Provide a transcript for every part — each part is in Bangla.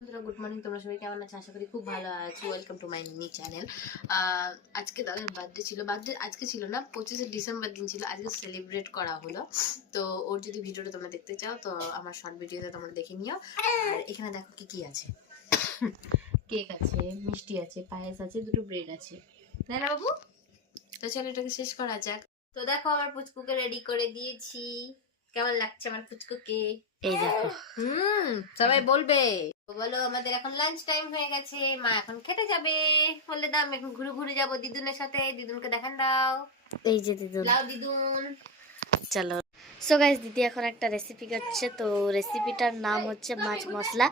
গুড মর্নিং, তোমরা সবাই কেমন আছো? আশা করি খুব ভালো আছো। Welcome to my mini channel. আজকে দাদার বার্থডে ছিল, বার্থডে আজকে ছিল না, 25শে ডিসেম্বর দিন ছিল, আজকে সেলিব্রেট করা হলো। তো ওর যদি ভিডিওটা তোমরা দেখতে চাও তো আমার শর্ট ভিডিওতে তোমরা দেখে নিও। আর এখানে দেখো কি কি আছে, কেক আছে, মিষ্টি আছে, পায়েস আছে, দুটো ব্রেড আছে, তাই না বাবু? তো চলো এটাকে শেষ করা যাক। তো দেখো আমার পুচকুকে রেডি করে দিয়েছি। কেমন লাগছে আমার পুচকুকে? এই দেখো। সবাই বলবে, বলো আমাদের এখন লাঞ্চ টাইম হয়ে গেছে, মা এখন খেতে যাবে। বলে দাও আমি এখন ঘুরে ঘুরে যাবো দিদুনের সাথে, দিদুনকে দেখান দাও। এই যে দিদুন, লাও দিদুন। চলো। সো গাইস, দিদি এখন একটা রেসিপি করছে, তো রেসিপিটার নাম হচ্ছে মাছ মশলা।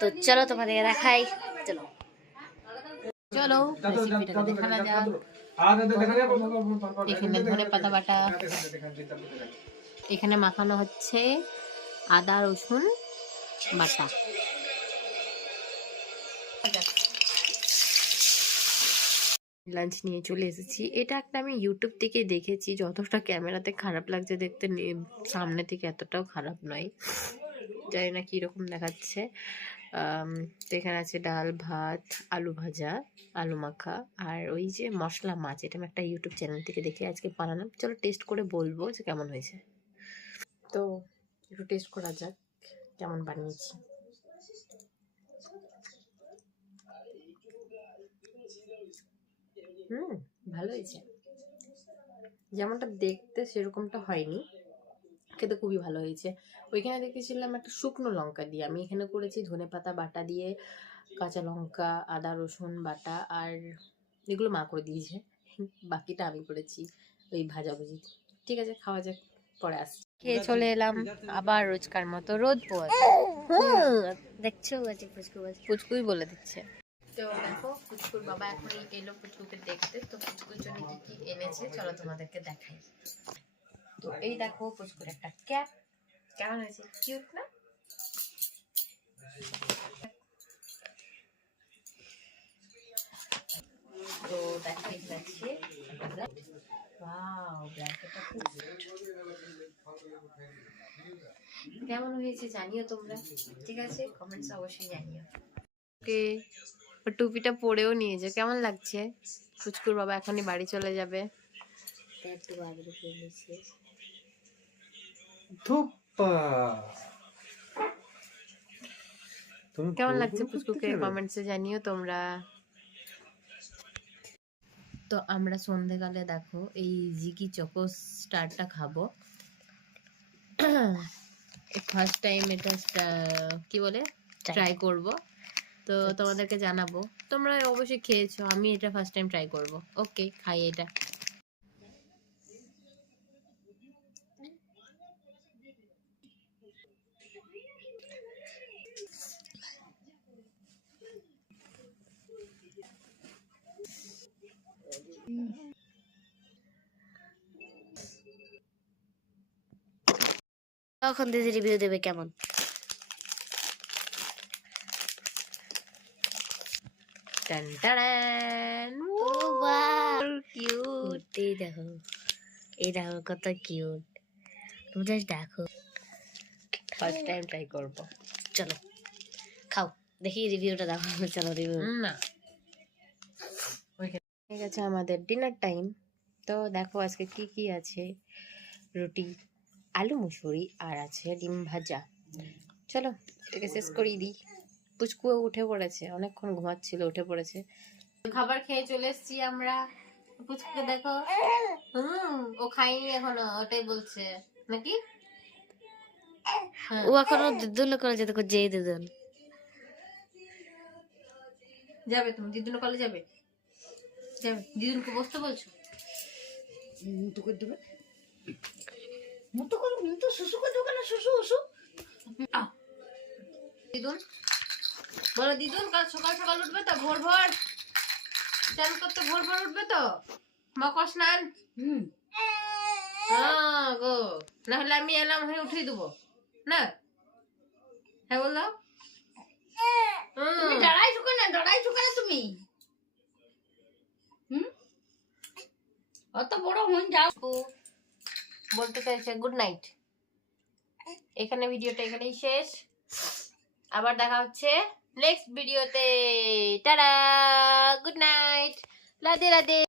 তো চলো তোমাদের দেখাই, চলো চলো রেসিপিটা দেখানো যাক। এখানে ধনে পাতা বাটা, এখানে মাখানো হচ্ছে আদা রসুন বাটা। লাঞ্চ নিয়ে চলে এসেছি। এটা একটা আমি ইউটিউব থেকে দেখেছি, যতটা ক্যামেরাতে খারাপ লাগছে দেখতে, সামনে থেকে এতটাও খারাপ নয়, জানি না কিরকম দেখাচ্ছে। তো এখানে আছে ডাল, ভাত, আলু ভাজা, আলু মাখা, আর ওই যে মশলা মাছ। এটা আমি একটা ইউটিউব চ্যানেল থেকে দেখে আজকে বানালাম। চলো টেস্ট করে বলবো যে কেমন হয়েছে। তো একটু টেস্ট করা যাক কেমন বানিয়েছি। ভালো হয়েছে, যেমনটা দেখতে সেরকমটা হয়নি, খেতে খুবই ভালো হয়েছে। ওইখানে দেখেছিলাম একটা শুকনো লঙ্কা দিয়ে, আমি এখানে করেছি ধনেপাতা বাটা দিয়ে, কাঁচা লঙ্কা, আদা রসুন বাটা, আর এগুলো মা করে দিয়েছে, বাকিটা আমি করেছি ওই ভাজাভুজি। ঠিক আছে, খাওয়া যাক, পরে আসছি। খেয়ে চলে এলাম আবার রোজকার মতো রোদ পোয়াতে। দেখছো পুচকুই বলে দিচ্ছে। তো দেখো পুচকুর বাবা এখন এলো পুচকুকে দেখতে, তো পুচকুর জন্য কি কি এনেছে চলো তোমাদেরকে দেখাই। তো এই দেখো পুচকুর একটা ক্যাপ, কেমন হয়েছে? কিউট না? তো দেখো যাচ্ছে, ওয়াও ব্ল্যাঙ্কেটটা খুব কেমন হয়েছে জানিও তোমরা, ঠিক আছে? কমেন্টস অবশ্যই জানিও। ওকে, টুপিটা পরেও নিয়েছে, কেমন লাগছে? পুচকুর বাবা এখনই বাড়ি চলে যাবে। কেমন লাগছে পুচকুকে কমেন্টসে জানিও তোমরা। তো আমরা সন্ধেকালে দেখো এই জিকি চকো স্টারটা খাবো। ফার্স্ট টাইম এটা কি বলে ট্রাই করব, তো তোমাদেরকে জানাবো। তোমরা অবশ্যই খেয়েছো, আমি এটা ফার্স্ট টাইম ট্রাই করব। ওকে, খাই এটা। তখন দিদি রিভিউ দেবে কেমন। টান টান, ও বাহ, কিউট। এই দেখো, এই দেখো কত কিউট। তুমি জাস্ট দেখো, ফার্স্ট টাইম ট্রাই করব। চলো খাও, দেখি রিভিউটা দেখো। চলো রিভিউ। না, হয়ে গেছে আমাদের ডিনার টাইম। তো দেখো আজকে কি কি আছে, রুটি, আলু মুসুরি, আর আছে ডিম ভাজা। চলো এটাকে শেষ করেই দিই। পুচকুও উঠে পড়েছে, অনেকক্ষণ ঘুমাচ্ছিল, উঠে পড়েছে। খাবার খেয়ে চলে এসেছি আমরা। পুচকুকে দেখো, ও খাইনি এখনো, ওটাই বলছে নাকি। ও এখনো দিদুন করে যেতে, যেই দিদুন যাবে, তুমি দিদুন কলে যাবে? যাবে, দিদুনকে বসতে বলছো? মুতো করে দেবে, মুতো করে, মুতো শুশু করে দেবে না, শুশু শুশু। দিদুন বলো, দিদুন কাল সকাল সকাল উঠবে তো? ভোর ভোর চান করতে ভোর ভোর উঠবে তো? মকর স্নান। গো, না হলে আমি এলাম হয়ে উঠিয়ে দেবো না। হ্যাঁ বললো, তুমি দাঁড়াইছো কেন, দাঁড়াইছো কেন তুমি? অত বড় হন যাও। বলতে চাইছে গুড নাইট। এখানে ভিডিওটা এখানেই শেষ, আবার দেখা হচ্ছে নেক্সট ভিডিওতে। Tata, good night, Radhe Radhe.